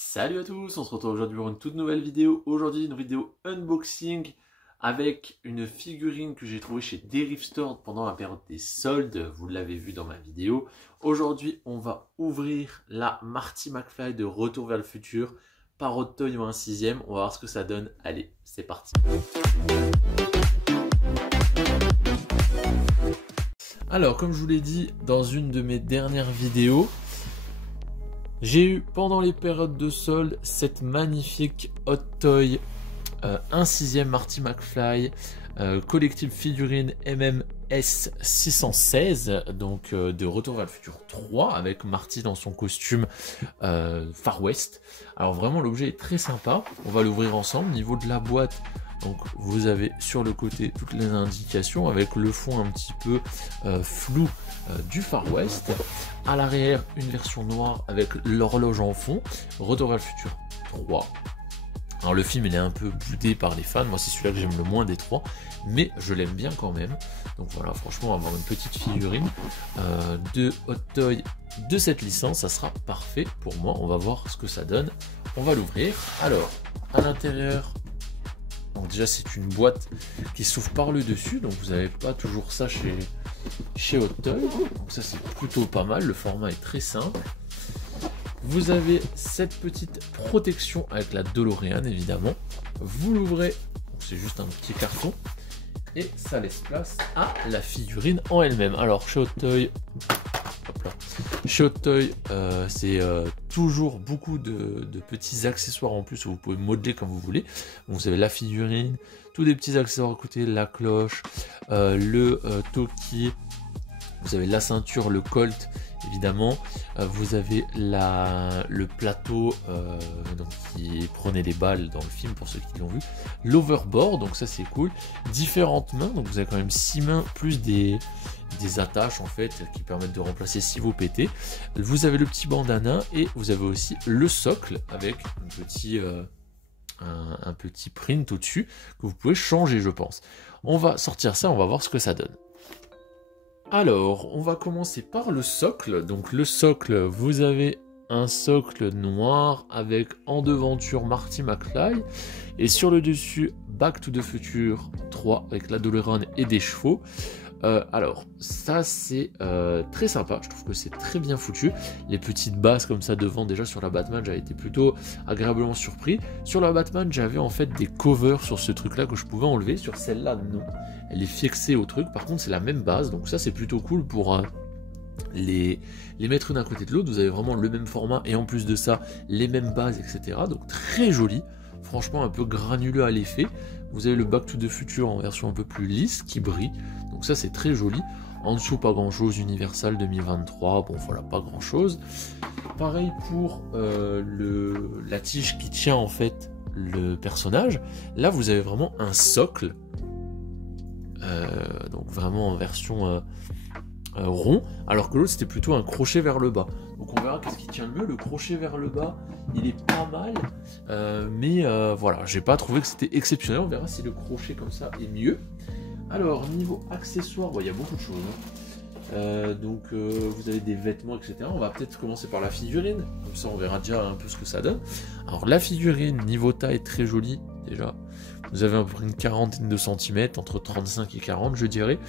Salut à tous, on se retrouve aujourd'hui pour une toute nouvelle vidéo. Aujourd'hui une vidéo unboxing avec une figurine que j'ai trouvée chez Derive Store pendant la période des soldes. Vous l'avez vu dans ma vidéo. Aujourd'hui on va ouvrir la Marty McFly de Retour vers le futur par Hot Toys ou un 6ème. On va voir ce que ça donne. Allez, c'est parti. Alors comme je vous l'ai dit dans une de mes dernières vidéos, j'ai eu pendant les périodes de soldes cette magnifique Hot Toy 1 6ème Marty McFly collective figurine MMS 616 donc de Retour vers le futur 3 avec Marty dans son costume Far West. Alors vraiment l'objet est très sympa, on va l'ouvrir ensemble. Niveau de la boîte, donc vous avez sur le côté toutes les indications avec le fond un petit peu flou du Far West. À l'arrière, une version noire avec l'horloge en fond. Retour vers le futur 3. Alors le film il est un peu boudé par les fans, moi c'est celui-là que j'aime le moins des trois, mais je l'aime bien quand même. Donc voilà, franchement avoir une petite figurine de Hot Toy de cette licence, ça sera parfait pour moi. On va voir ce que ça donne, on va l'ouvrir. Alors à l'intérieur, donc déjà c'est une boîte qui s'ouvre par le dessus, donc vous n'avez pas toujours ça chez Hot Toys, donc ça c'est plutôt pas mal, le format est très simple. Vous avez cette petite protection avec la DeLorean évidemment, vous l'ouvrez, c'est juste un petit carton, et ça laisse place à la figurine en elle-même. Alors chez Hot Toys, c'est toujours beaucoup de petits accessoires en plus, où vous pouvez modeler comme vous voulez. Donc, vous avez la figurine, tous des petits accessoires à côté, la cloche, le Toki, vous avez la ceinture, le Colt évidemment, vous avez le plateau donc, qui prenait les balles dans le film pour ceux qui l'ont vu, l'overboard, donc ça c'est cool, différentes mains, donc vous avez quand même 6 mains plus des attaches en fait qui permettent de remplacer si vous pétez. Vous avez le petit bandana et vous avez aussi le socle avec un petit print au dessus que vous pouvez changer, je pense. On va sortir ça, on va voir ce que ça donne. Alors, on va commencer par le socle. Donc le socle, vous avez un socle noir avec en devanture Marty McFly et sur le dessus Back to the Future 3 avec la DeLorean et des chevaux. Alors ça c'est très sympa, je trouve que c'est très bien foutu. Les petites bases comme ça devant, déjà sur la Batman j'avais été plutôt agréablement surpris. Sur la Batman j'avais en fait des covers sur ce truc là que je pouvais enlever. Sur celle-là non, elle est fixée au truc, par contre c'est la même base, donc ça c'est plutôt cool pour les mettre une à côté de l'autre. Vous avez vraiment le même format et en plus de ça les mêmes bases, etc. Donc très joli, franchement un peu granuleux à l'effet. Vous avez le Back to the Future en version un peu plus lisse qui brille, donc ça c'est très joli. En dessous pas grand chose, Universal 2023, bon voilà, pas grand chose. Pareil pour la tige qui tient en fait le personnage. Là vous avez vraiment un socle, donc vraiment en version rond, alors que l'autre c'était plutôt un crochet vers le bas. Donc on verra qu'est-ce qui tient le mieux. Le crochet vers le bas il est pas mal, mais voilà, j'ai pas trouvé que c'était exceptionnel. On verra si le crochet comme ça est mieux. Alors niveau accessoires, bon, il y a beaucoup de choses donc vous avez des vêtements, etc. On va peut-être commencer par la figurine, comme ça on verra déjà un peu ce que ça donne. Alors la figurine niveau taille très jolie déjà, vous avez à peu près une quarantaine de centimètres, entre 35 et 40 je dirais.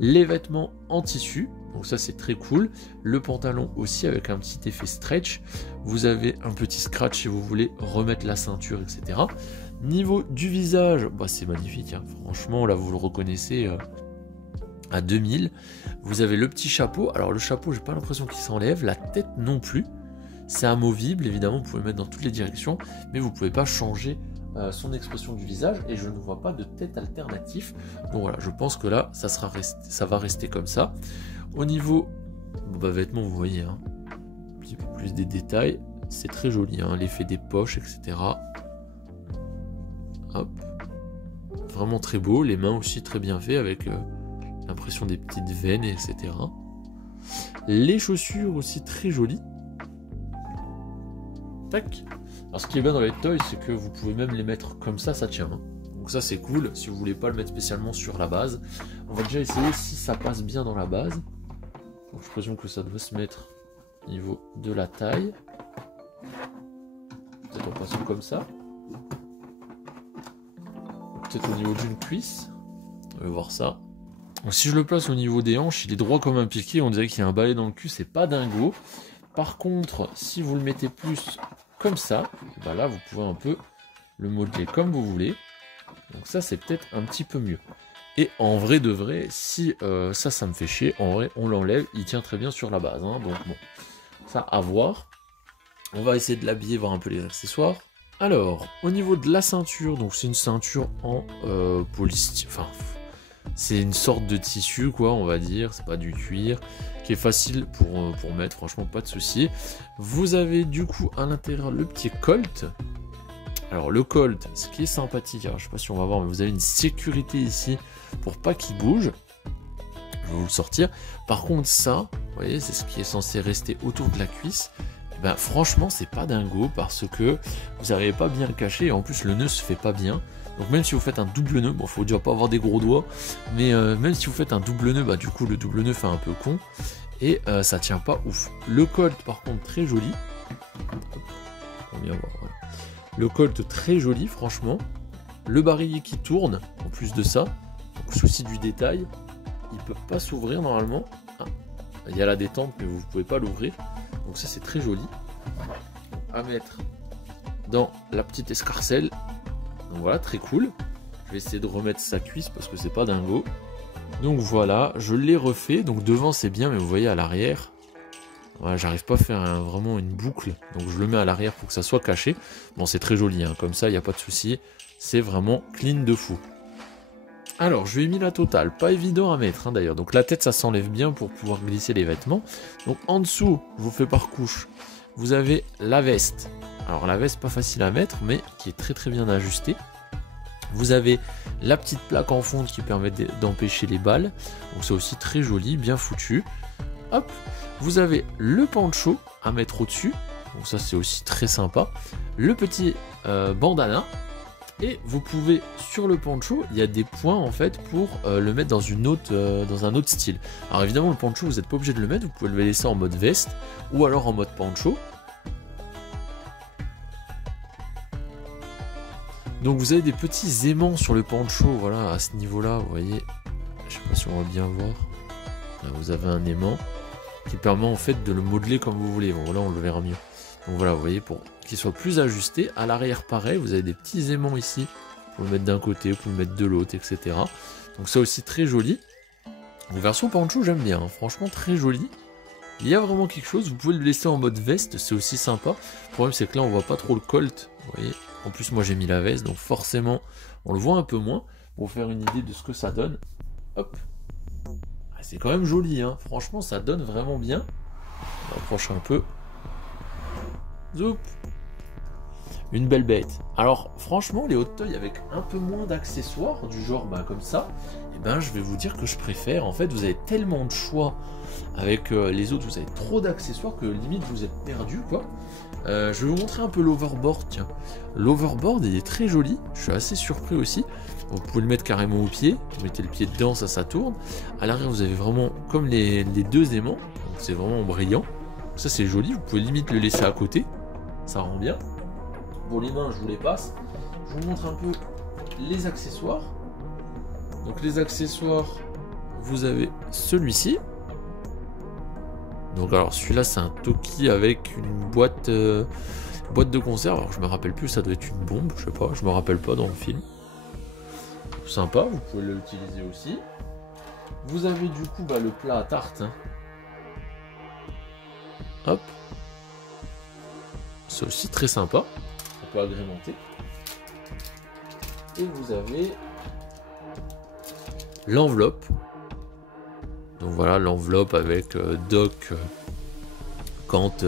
Les vêtements en tissu, donc ça c'est très cool. Le pantalon aussi avec un petit effet stretch. Vous avez un petit scratch si vous voulez remettre la ceinture, etc. Niveau du visage, bah, c'est magnifique, hein. Franchement là vous le reconnaissez à 2000. Vous avez le petit chapeau, alors le chapeau j'ai pas l'impression qu'il s'enlève, la tête non plus. C'est amovible évidemment, vous pouvez le mettre dans toutes les directions, mais vous pouvez pas changer son expression du visage, et je ne vois pas de tête alternative. Donc voilà, je pense que là ça va rester comme ça. Au niveau vêtements, vous voyez un petit peu plus des détails, c'est très joli, hein, l'effet des poches, etc. Hop, vraiment très beau. Les mains aussi très bien fait avec l'impression des petites veines, etc. Les chaussures aussi très jolies. Tac. Alors ce qui est bien dans les toys, c'est que vous pouvez même les mettre comme ça tient. Hein. Donc ça c'est cool, si vous voulez pas le mettre spécialement sur la base. On va déjà essayer si ça passe bien dans la base. Donc je présume que ça doit se mettre au niveau de la taille. Peut-être en passant comme ça. Peut-être au niveau d'une cuisse. On va voir ça. Donc si je le place au niveau des hanches, il est droit comme un piqué. On dirait qu'il y a un balai dans le cul, c'est pas dingo. Par contre, si vous le mettez plus comme ça, bah là vous pouvez un peu le modeler comme vous voulez. Donc ça c'est peut-être un petit peu mieux. Et en vrai de vrai, si ça me fait chier, en vrai on l'enlève, il tient très bien sur la base. Hein, donc bon, ça à voir. On va essayer de l'habiller, voir un peu les accessoires. Alors, au niveau de la ceinture, donc c'est une ceinture en polystyrène, enfin c'est une sorte de tissu quoi, on va dire, c'est pas du cuir, qui est facile pour mettre, franchement pas de souci. Vous avez du coup à l'intérieur le petit colt. Alors le colt, ce qui est sympathique, alors je sais pas si on va voir, mais vous avez une sécurité ici pour pas qu'il bouge. Je vais vous le sortir. Par contre ça, vous voyez, c'est ce qui est censé rester autour de la cuisse. Ben, franchement c'est pas dingo parce que vous n'arrivez pas bien le cacher et en plus le nœud se fait pas bien. Donc même si vous faites un double nœud, bon faut déjà pas avoir des gros doigts, mais même si vous faites un double nœud, bah du coup le double nœud fait un peu con et ça tient pas ouf. Le colt par contre très joli. On va bien voir. Voilà. Le colt très joli franchement. Le barillet qui tourne en plus de ça. Donc, souci du détail, il peut pas s'ouvrir normalement. Ah, il y a la détente mais vous pouvez pas l'ouvrir. Donc ça c'est très joli à mettre dans la petite escarcelle. Donc voilà, très cool. Je vais essayer de remettre sa cuisse parce que c'est pas dingo. Donc voilà, je l'ai refait. Donc devant c'est bien, mais vous voyez à l'arrière, voilà, j'arrive pas à faire vraiment une boucle. Donc je le mets à l'arrière pour que ça soit caché. Bon c'est très joli, hein. Comme ça il n'y a pas de souci. C'est vraiment clean de fou. Alors je lui ai mis la totale, pas évident à mettre hein, d'ailleurs. Donc la tête ça s'enlève bien pour pouvoir glisser les vêtements. Donc en dessous, je vous fais par couche, vous avez la veste. Alors la veste pas facile à mettre mais qui est très bien ajustée. Vous avez la petite plaque en fonte qui permet d'empêcher les balles. Donc c'est aussi très joli, bien foutu. Hop, vous avez le poncho à mettre au-dessus. Donc ça c'est aussi très sympa. Le petit bandana. Et vous pouvez, sur le poncho, il y a des points en fait pour le mettre dans un autre style. Alors évidemment le poncho vous n'êtes pas obligé de le mettre, vous pouvez le laisser en mode veste ou alors en mode poncho. Donc vous avez des petits aimants sur le poncho, voilà, à ce niveau-là, vous voyez. Je sais pas si on va bien voir. Là, vous avez un aimant qui permet en fait de le modeler comme vous voulez. Bon, là on le verra mieux. Donc voilà, vous voyez, pour qu'il soit plus ajusté. À l'arrière, pareil, vous avez des petits aimants ici. Pour le mettre d'un côté, pour le mettre de l'autre, etc. Donc ça aussi très joli. Donc version poncho, j'aime bien, hein. Franchement très joli. Il y a vraiment quelque chose, vous pouvez le laisser en mode veste, c'est aussi sympa. Le problème c'est que là on voit pas trop le colt, vous voyez. En plus moi j'ai mis la veste, donc forcément on le voit un peu moins. Pour faire une idée de ce que ça donne. Hop. Ah, c'est quand même joli, hein. Franchement ça donne vraiment bien. On approche un peu. Zoup. Une belle bête. Alors franchement les hot toys avec un peu moins d'accessoires, du genre comme ça, et ben je vais vous dire que je préfère. En fait vous avez tellement de choix. Avec les autres vous avez trop d'accessoires que limite vous êtes perdu quoi. Je vais vous montrer un peu l'overboard, tiens. L'overboard il est très joli, je suis assez surpris aussi. Vous pouvez le mettre carrément au pied, vous mettez le pied dedans, ça tourne. À l'arrière vous avez vraiment comme les deux aimants, donc c'est vraiment brillant. Ça c'est joli, vous pouvez limite le laisser à côté, ça rend bien. Bon les mains je vous les passe, je vous montre un peu les accessoires. Donc les accessoires, vous avez celui-ci. Donc alors celui-là c'est un Toki avec une boîte de conserve. Alors je me rappelle plus, ça doit être une bombe, je sais pas, je me rappelle pas dans le film. Sympa, vous pouvez l'utiliser aussi. Vous avez du coup le plat à tarte. Hein. Hop. C'est aussi très sympa. On peut agrémenter. Et vous avez l'enveloppe. Donc voilà l'enveloppe avec Doc quand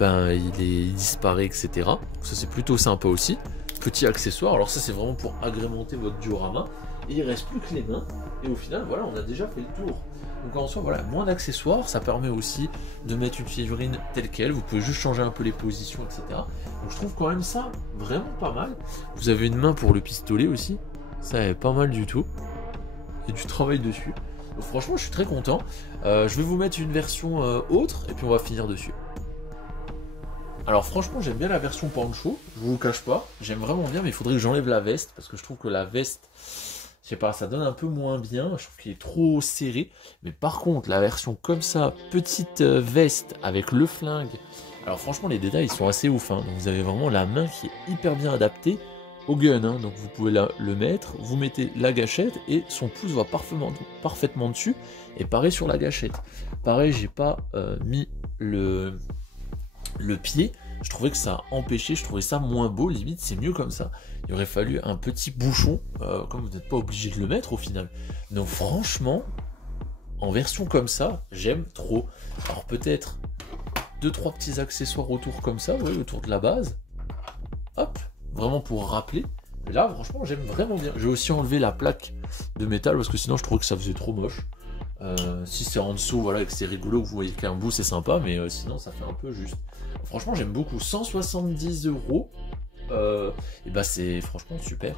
il disparaît, etc. Donc ça c'est plutôt sympa aussi. Petit accessoire, alors ça c'est vraiment pour agrémenter votre diorama. Et il reste plus que les mains. Et au final voilà on a déjà fait le tour. Donc en soi voilà, moins d'accessoires, ça permet aussi de mettre une figurine telle quelle. Vous pouvez juste changer un peu les positions, etc. Donc je trouve quand même ça vraiment pas mal. Vous avez une main pour le pistolet aussi. Ça est pas mal du tout. Il y a du travail dessus. Donc franchement je suis très content. Je vais vous mettre une version autre et puis on va finir dessus. Alors franchement j'aime bien la version Pancho, je vous cache pas, j'aime vraiment bien, mais il faudrait que j'enlève la veste, parce que je trouve que la veste, je sais pas, ça donne un peu moins bien, je trouve qu'il est trop serré. Mais par contre la version comme ça, petite veste avec le flingue, alors franchement les détails ils sont assez ouf, hein. Donc vous avez vraiment la main qui est hyper bien adaptée au gun, hein. Donc vous pouvez le mettre, vous mettez la gâchette et son pouce va parfaitement dessus, et pareil sur la gâchette. Pareil, j'ai pas mis le pied, je trouvais que ça a empêché, je trouvais ça moins beau, limite c'est mieux comme ça. Il aurait fallu un petit bouchon, comme vous n'êtes pas obligé de le mettre au final. Donc franchement, en version comme ça, j'aime trop. Alors peut-être 2-3 petits accessoires autour comme ça, ouais, autour de la base. Hop, vraiment pour rappeler. Mais là, franchement, j'aime vraiment bien. J'ai aussi enlevé la plaque de métal parce que sinon, je trouvais que ça faisait trop moche. Si c'est en dessous, voilà, et que c'est rigolo, que vous voyez qu'un bout, c'est sympa, mais sinon, ça fait un peu juste. Franchement, j'aime beaucoup. 170 €. Et bah, c'est franchement super.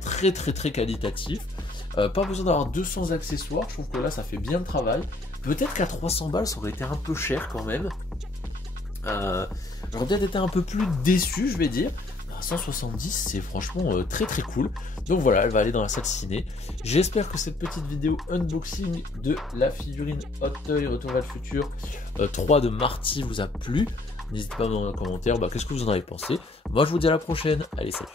Très, très, très qualitatif. Pas besoin d'avoir 200 accessoires. Je trouve que là, ça fait bien le travail. Peut-être qu'à 300 balles, ça aurait été un peu cher quand même. J'aurais peut-être été un peu plus déçu, je vais dire. 170, c'est franchement très très cool. Donc voilà, elle va aller dans la salle ciné. J'espère que cette petite vidéo unboxing de la figurine Hot Toy Retour vers le futur 3 de Marty vous a plu. N'hésitez pas à me mettre dans les commentaires qu'est-ce que vous en avez pensé. Moi je vous dis à la prochaine. Allez, salut.